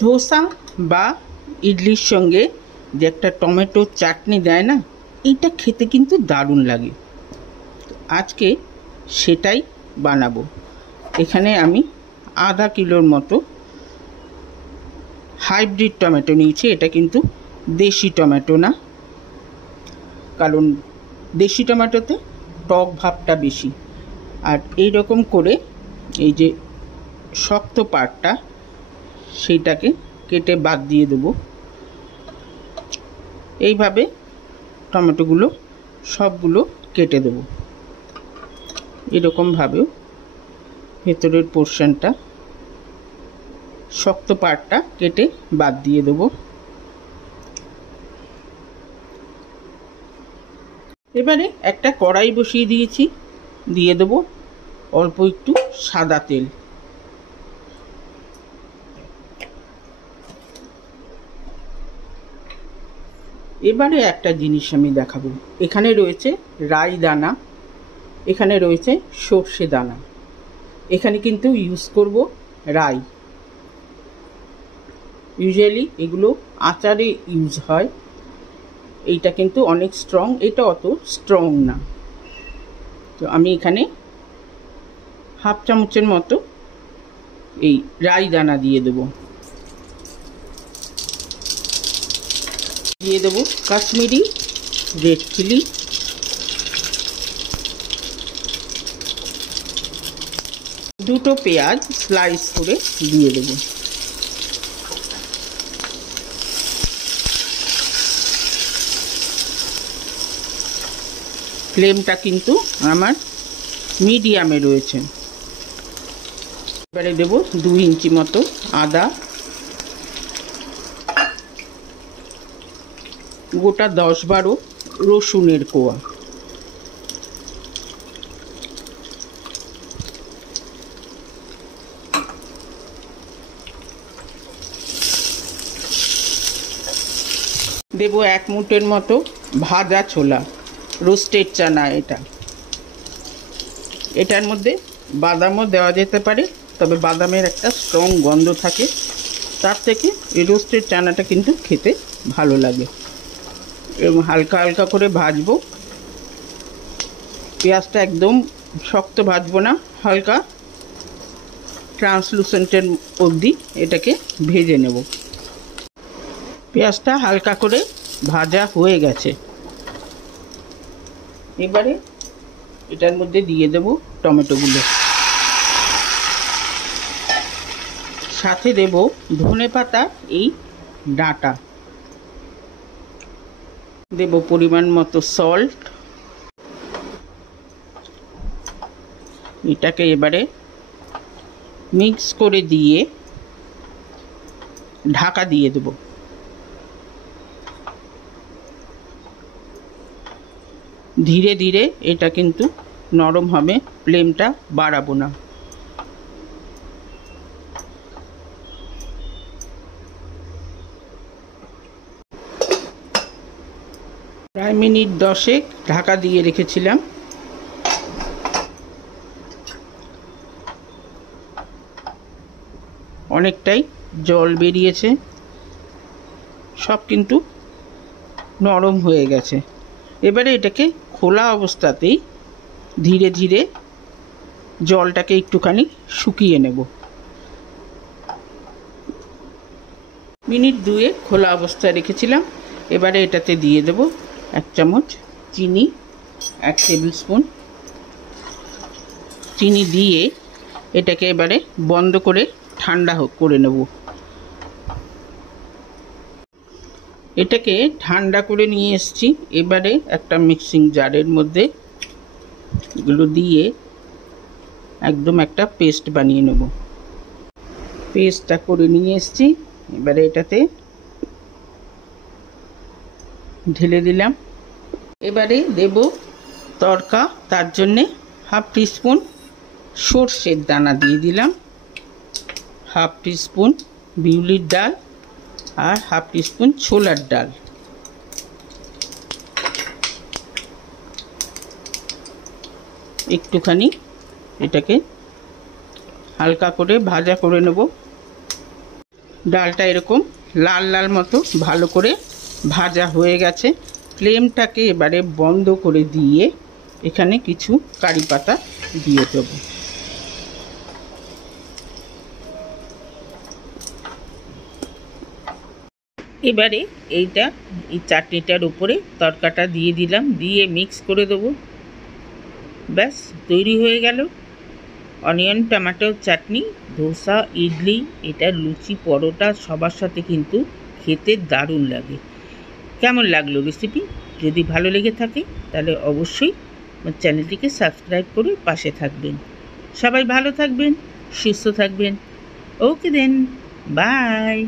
ধোসা বা ইডলির সঙ্গে যে একটা টমেটো চাটনি দেয় না, এইটা খেতে কিন্তু দারুণ লাগে। আজকে সেটাই বানাবো। এখানে আমি আধা কিলোর মতো হাইব্রিড টমেটো নিয়েছি। এটা কিন্তু দেশি টমেটো না, কারণ দেশি টমেটোতে টক ভাবটা বেশি। আর এই রকম করে এই যে শক্ত পাটটা, সেইটাকে কেটে বাদ দিয়ে দেবো। এইভাবে টমেটোগুলো সবগুলো কেটে দেবো। এরকমভাবেও ভেতরের পোর্শনটা, শক্ত পাটটা কেটে বাদ দিয়ে দেবো। এবারে একটা কড়াই বসিয়ে দিয়েছি, দিয়ে দেবো অল্প একটু সাদা তেল। এবারে একটা জিনিস আমি দেখাবো। এখানে রয়েছে রাই দানা, এখানে রয়েছে সর্ষে দানা। এখানে কিন্তু ইউজ করব রাই। ইউজুয়ালি এগুলো আচারে ইউজ হয়। এইটা কিন্তু অনেক স্ট্রং, এটা অত স্ট্রং না। তো আমি এখানে হাফ চামচের মতো এই রাই দানা দিয়ে দেবো। দিয়ে দেবো কাশ্মীরি রেড চিলি, দুটো পেঁয়াজ স্লাইস করে দিয়ে দেবো। ফ্লেমটা কিন্তু আমার মিডিয়ামে রয়েছে। এবারে দেবো 2 ইঞ্চি মতো আদা, গোটা 10-12 রসুনের কোয়া, দেবো 1 মুঠের মতো ভাজা ছোলা, রোস্টেড চানা। এটার মধ্যে বাদামও দেওয়া যেতে পারে, তবে বাদামের একটা স্ট্রং গন্ধ থাকে, তার থেকে এই রোস্টেড চানাটা কিন্তু খেতে ভালো লাগে। এবং হালকা হালকা করে ভাজবো। পেঁয়াজটা একদম শক্ত ভাজবো না, হালকা ট্রান্সলুসেন্টের অবধি এটাকে ভেজে নেব। পেঁয়াজটা হালকা করে ভাজা হয়ে গেছে। এবারে এটার মধ্যে দিয়ে দেব টমেটোগুলো, সাথে দেব ধনেপাতা এই ডাঁটা, দেব পরিমাণ মতো সল্ট। এটাকে এবারে মিক্স করে দিয়ে ঢাকা দিয়ে দেব। ধীরে ধীরে এটা কিন্তু নরম হবে, ফ্লেমটা বাড়াবো না। প্রায় মিনিট 10 ঢাকা দিয়ে রেখেছিলাম। অনেকটাই জল বেরিয়েছে, সব কিন্তু নরম হয়ে গেছে। এবারে এটাকে খোলা অবস্থাতেই ধীরে ধীরে জলটাকে একটুখানি শুকিয়ে নেব। মিনিট 2 খোলা অবস্থায় রেখেছিলাম। এবারে এটাতে দিয়ে দেব 1 চামচ চিনি, 1 টেবিল স্পুন চিনি দিয়ে এটাকে এবারে বন্ধ করে ঠান্ডা করে নেব। এটাকে ঠান্ডা করে নিয়ে এসেছি। এবারে একটা মিক্সিং জারের মধ্যে এগুলো দিয়ে একদম একটা পেস্ট বানিয়ে নেব। পেস্টটা করে নিয়ে এসেছি। এবারে এটাতে ঢেলে দিলাম। এবারে দেব তড়কা, তার জন্যে হাফ টিস্পুন সর্ষের দানা দিয়ে দিলাম, হাফ টিস্পুন বিউলির ডাল আর হাফ টিস্পুন ছোলার ডাল। একটুখানি এটাকে হালকা করে ভাজা করে নেব। ডালটা এরকম লাল লাল মতো ভালো করে ভাজা হয়ে গেছে। ফ্লেমটাকে এবারে বন্ধ করে দিয়ে এখানে কিছু কারি পাতা দিয়ে দেবো। এবারে এই চাটনিটার উপরে তরকাটা দিয়ে দিলাম, দিয়ে মিক্স করে দেবো। ব্যাস তৈরি হয়ে গেল অনিয়ন টমেটোর চাটনি। ধোসা, ইডলি, এটা লুচি, পরোটা সবার সাথে কিন্তু খেতে দারুণ লাগে। কেমন লাগলো রেসিপি? যদি ভালো লেগে থাকে তাহলে অবশ্যই আমার চ্যানেলটিকে সাবস্ক্রাইব করে পাশে থাকবেন। সবাই ভালো থাকবেন, সুস্থ থাকবেন। ওকে দেন, বাই।